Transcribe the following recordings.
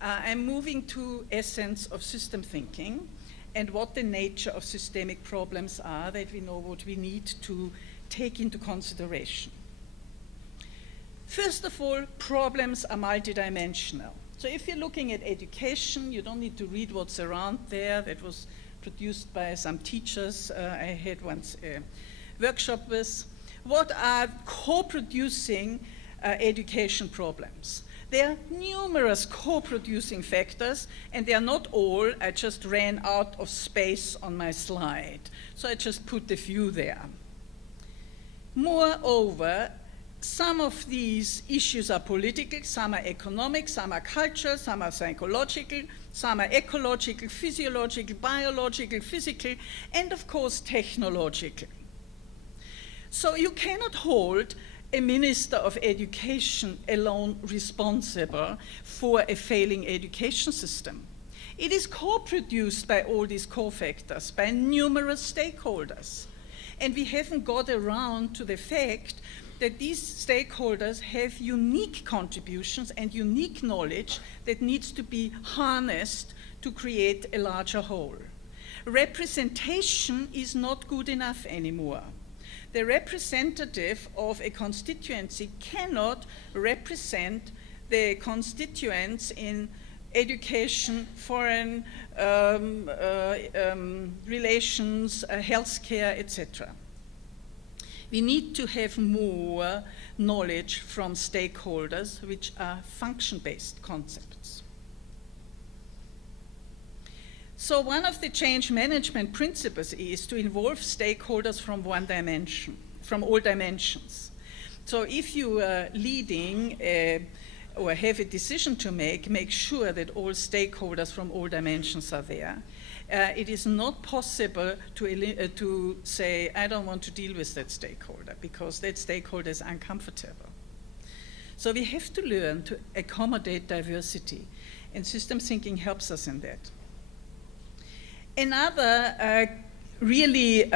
I'm moving to essence of system thinking and what the nature of systemic problems are, that we know what we need to take into consideration. First of all, problems are multidimensional. So if you're looking at education, you don't need to read what's around there. That was produced by some teachers I had once a workshop with. What are co-producing education problems? There are numerous co-producing factors, and they are not all. I just ran out of space on my slide, so I just put a few there. Moreover, some of these issues are political, some are economic, some are cultural, some are psychological, some are ecological, physiological, biological, physical, and of course technological. So you cannot hold a minister of education alone responsible for a failing education system. It is co-produced by all these co-factors, by numerous stakeholders. And we haven't got around to the fact that these stakeholders have unique contributions and unique knowledge that needs to be harnessed to create a larger whole. Representation is not good enough anymore. The representative of a constituency cannot represent the constituents in education, foreign relations, healthcare, etc. We need to have more knowledge from stakeholders, which are function-based concepts. So one of the change management principles is to involve stakeholders from one dimension, from all dimensions. So if you are leading or have a decision to make sure that all stakeholders from all dimensions are there. It is not possible to say, I don't want to deal with that stakeholder, because that stakeholder is uncomfortable. So we have to learn to accommodate diversity, and system thinking helps us in that. Another really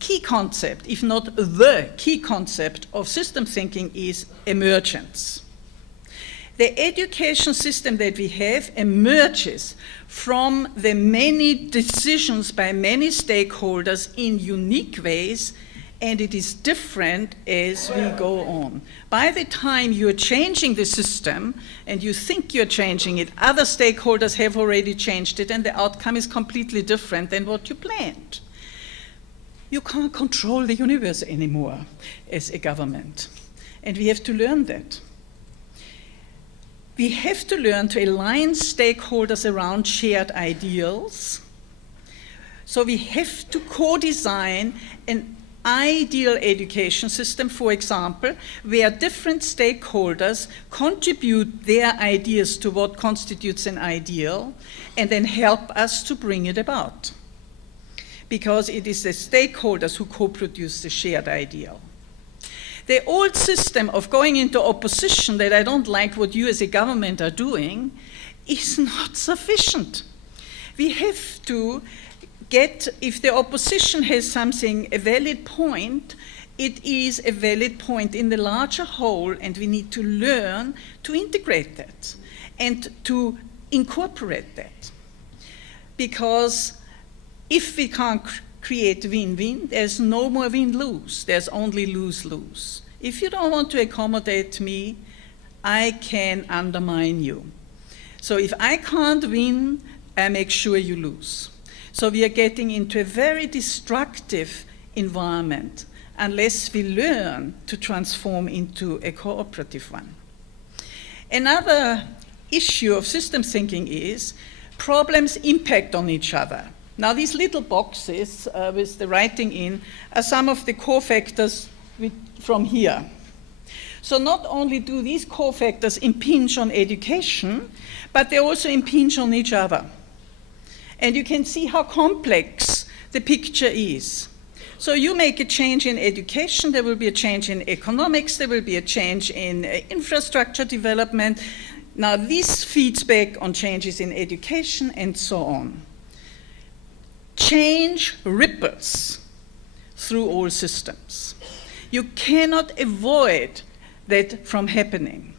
key concept, if not the key concept of system thinking, is emergence. The education system that we have emerges from the many decisions by many stakeholders in unique ways, and it is different as we go on. By the time you're changing the system and you think you're changing it, other stakeholders have already changed it, and the outcome is completely different than what you planned. You can't control the universe anymore as a government, and we have to learn that. We have to learn to align stakeholders around shared ideals. So we have to co-design an ideal education system, for example, where different stakeholders contribute their ideas to what constitutes an ideal and then help us to bring it about. Because it is the stakeholders who co-produce the shared ideal. The old system of going into opposition, that I don't like what you as a government are doing, is not sufficient. We have to get, if the opposition has something, a valid point, it is a valid point in the larger whole, and we need to learn to integrate that and to incorporate that. Because if we can't create win-win, there's no more win-lose, there's only lose-lose. If you don't want to accommodate me, I can undermine you. So if I can't win, I make sure you lose. So we are getting into a very destructive environment unless we learn to transform into a cooperative one. Another issue of system thinking is problems impact on each other. Now these little boxes with the writing in are some of the cofactors from here. So not only do these cofactors impinge on education, but they also impinge on each other. And you can see how complex the picture is. So you make a change in education, there will be a change in economics, there will be a change in infrastructure development. Now this feeds back on changes in education and so on. Change ripples through all systems. You cannot avoid that from happening.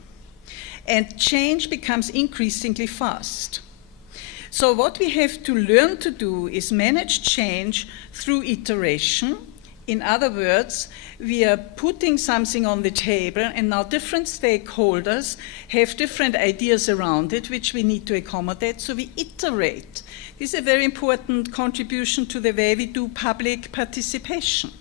and change becomes increasingly fast. So what we have to learn to do is manage change through iteration. In other words, we are putting something on the table, and now different stakeholders have different ideas around it, which we need to accommodate, so we iterate. This is a very important contribution to the way we do public participation.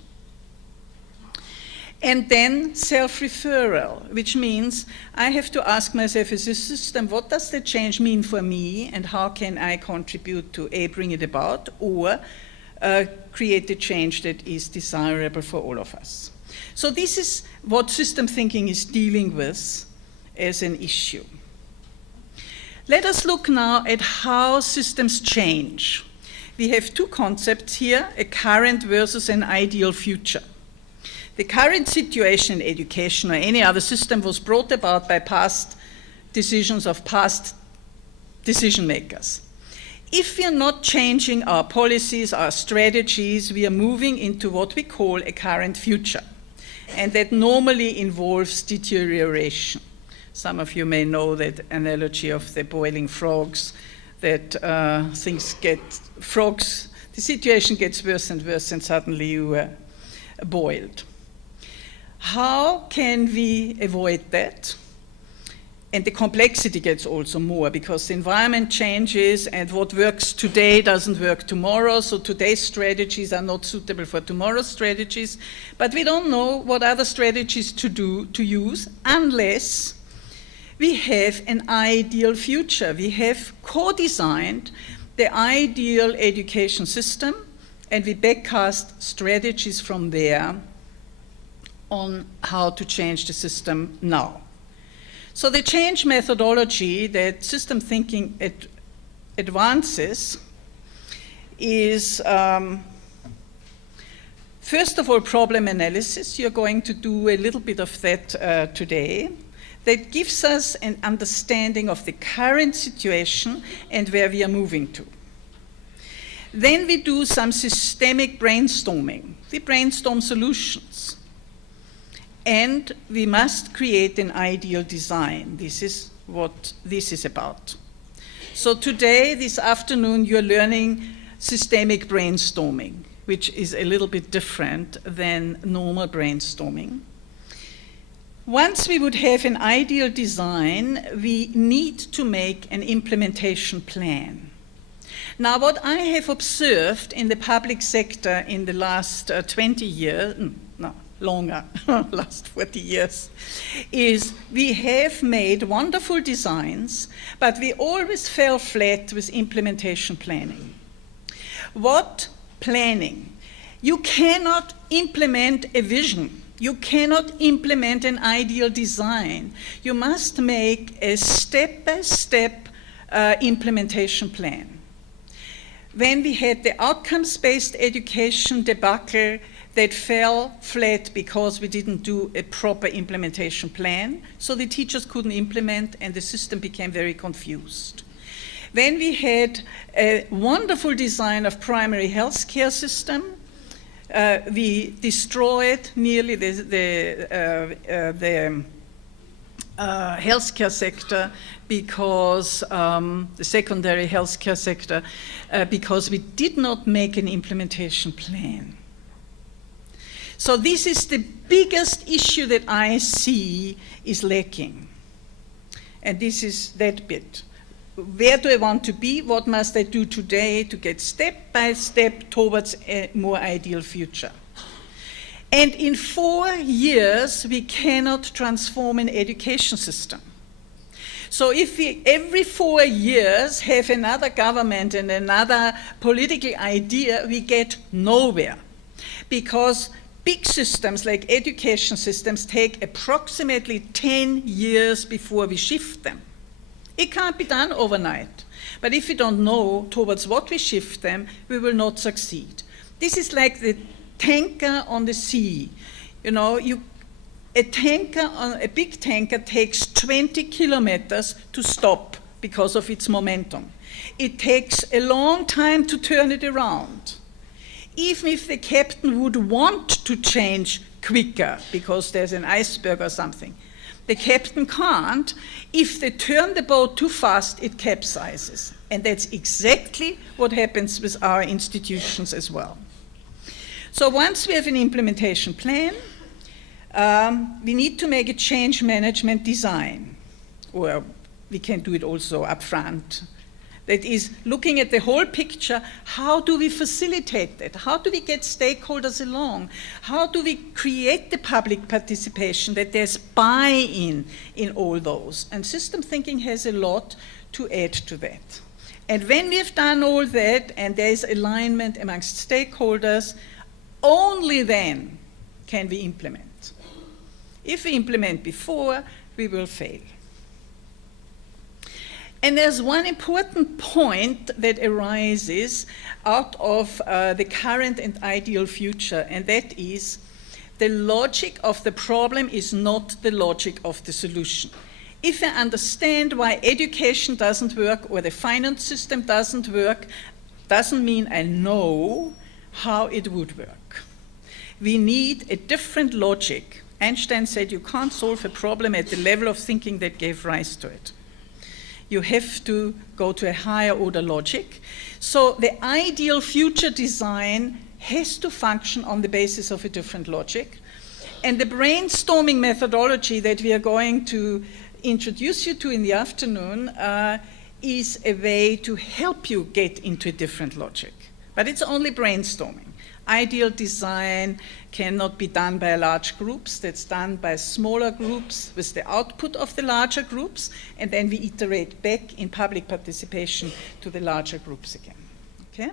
And then self-referral, which means I have to ask myself as a system, what does the change mean for me, and how can I contribute to A, bring it about, or create the change that is desirable for all of us. So this is what system thinking is dealing with as an issue. Let us look now at how systems change. We have two concepts here, a current versus an ideal future. The current situation in education or any other system was brought about by past decisions of past decision makers. If we are not changing our policies, our strategies, we are moving into what we call a current future. And that normally involves deterioration. Some of you may know that analogy of the boiling frogs, that the situation gets worse and worse, and suddenly you are boiled. How can we avoid that? And the complexity gets also more, because the environment changes, and what works today doesn't work tomorrow, so today's strategies are not suitable for tomorrow's strategies, but we don't know what other strategies to use unless we have an ideal future. We have co-designed the ideal education system, and we backcast strategies from there on how to change the system now. So the change methodology that system thinking advances is, first of all, problem analysis. You're going to do a little bit of that today. That gives us an understanding of the current situation and where we are moving to. Then we do some systemic brainstorming. We brainstorm solutions. And we must create an ideal design. This is what this is about. So today, this afternoon, you're learning systemic brainstorming, which is a little bit different than normal brainstorming. Once we would have an ideal design, we need to make an implementation plan. Now, what I have observed in the public sector in the last 20 years, longer, last 40 years, is we have made wonderful designs, but we always fell flat with implementation planning. What planning? You cannot implement a vision. You cannot implement an ideal design. You must make a step-by-step implementation plan. When we had the outcomes-based education debacle, that fell flat because we didn't do a proper implementation plan, so the teachers couldn't implement and the system became very confused. Then we had a wonderful design of primary health care system. We destroyed nearly the healthcare sector because the secondary healthcare sector because we did not make an implementation plan. So this is the biggest issue that I see is lacking. And this is that bit. Where do I want to be? What must I do today to get step by step towards a more ideal future? And in 4 years, we cannot transform an education system. So if we every 4 years have another government and another political idea, we get nowhere. Because big systems like education systems take approximately 10 years before we shift them. It can't be done overnight. But if we don't know towards what we shift them, we will not succeed. This is like the tanker on the sea. You know, a big tanker takes 20 kilometers to stop because of its momentum. It takes a long time to turn it around. Even if the captain would want to change quicker because there's an iceberg or something, the captain can't. If they turn the boat too fast, it capsizes. And that's exactly what happens with our institutions as well. So once we have an implementation plan, we need to make a change management design, or we can do it also up front. That is looking at the whole picture. How do we facilitate that? How do we get stakeholders along? How do we create the public participation, that there's buy-in in all those? And system thinking has a lot to add to that. And when we've done all that and there's alignment amongst stakeholders, only then can we implement. If we implement before, we will fail. And there's one important point that arises out of the current and ideal future, and that is the logic of the problem is not the logic of the solution. If I understand why education doesn't work or the finance system doesn't work, doesn't mean I know how it would work. We need a different logic. Einstein said you can't solve a problem at the level of thinking that gave rise to it. You have to go to a higher order logic. So the ideal future design has to function on the basis of a different logic. And the brainstorming methodology that we are going to introduce you to in the afternoon is a way to help you get into a different logic. But it's only brainstorming. Ideal design cannot be done by large groups. That's done by smaller groups with the output of the larger groups, and then we iterate back in public participation to the larger groups again. Okay?